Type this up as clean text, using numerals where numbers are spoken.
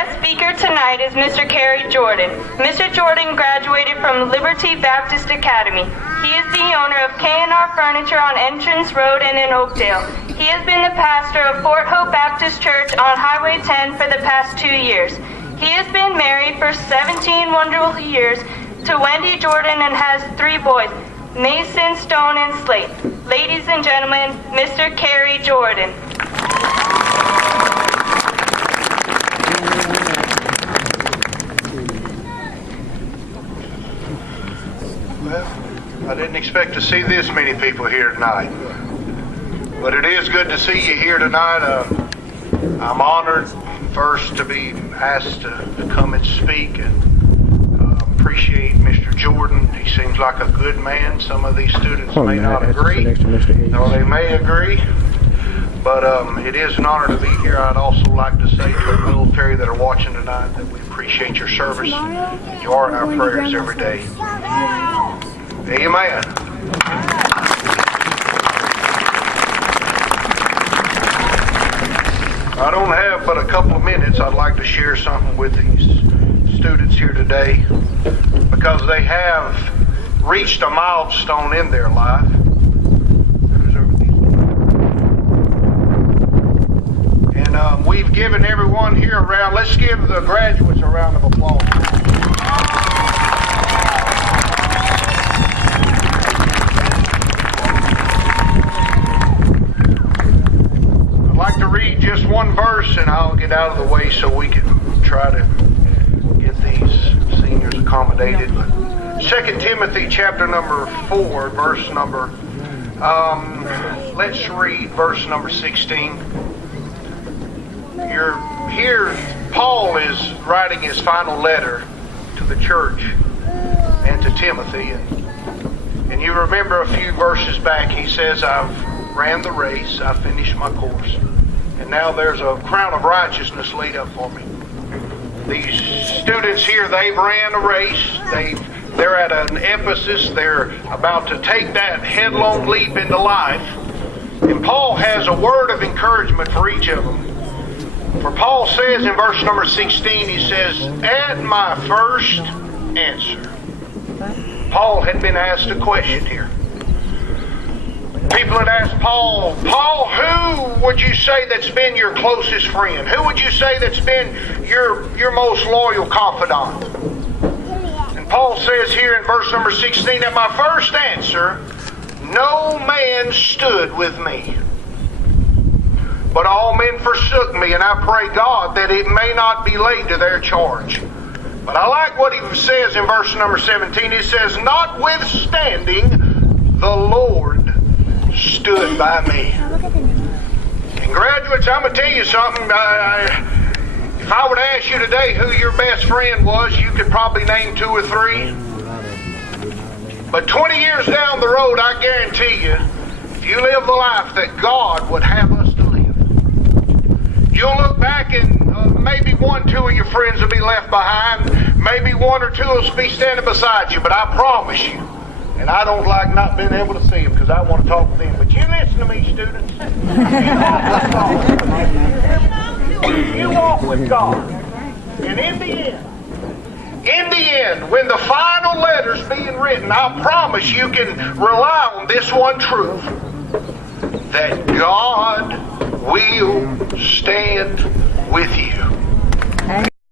Guest speaker tonight is Mr. Kerry Jordan. Mr. Jordan graduated from Liberty Baptist Academy. He is the owner of K&R Furniture on Entrance Road and in Oakdale. He has been the pastor of Fort Hope Baptist Church on Highway 10 for the past 2 years. He has been married for 17 wonderful years to Wendy Jordan and has 3 boys, Mason, Stone, and Slate. Ladies and gentlemen, Mr. Kerry Jordan. Well, I didn't expect to see this many people here tonight, but it is good to see you here tonight. I'm honored first to be asked to come and speak, and appreciate Mr. Jordan. He seems like a good man. Some of these students may not agree, or they may agree, but it is an honor to be here. I'd also like to say to the military that are watching tonight that we appreciate your service. You are in our prayers every day. Amen. I don't have but a couple of minutes. I'd like to share something with these students here today because they have reached a milestone in their life. And we've given everyone here a round. Let's give the graduates a round of applause. I'd like to read just one verse and I'll get out of the way so we can try to get these seniors accommodated. 2 Timothy chapter number 4, verse number, let's read verse number 16. Here, Paul is writing his final letter to the church and to Timothy. And you remember a few verses back, he says, I've ran the race, I finished my course, and now there's a crown of righteousness laid up for me. These students here, they've ran a race, they're at an emphasis, they're about to take that headlong leap into life, and Paul has a word of encouragement for each of them. For Paul says in verse number 16, he says, at my first answer. Paul had been asked a question here. People had asked Paul, who would you say that's been your closest friend? Who would you say that's been your most loyal confidant? And Paul says here in verse number 16, at my first answer, no man stood with me, but all men forsook me, and I pray God that it may not be laid to their charge. But I like what he says in verse number 17. He says, notwithstanding, the Lord stood by me. And graduates, I'm going to tell you something. If I were to ask you today who your best friend was, you could probably name 2 or 3. But 20 years down the road, I guarantee you, if you live the life that God would have us to live, you'll look back and maybe 1, 2 of your friends will be left behind. Maybe 1 or 2 will be standing beside you. But I promise you, and I don't like not being able to see them because I want to talk to them. But you listen to me, students. You walk with God. And in the end, when the final letter's being written, I promise you can rely on this one truth, that God will stand with you.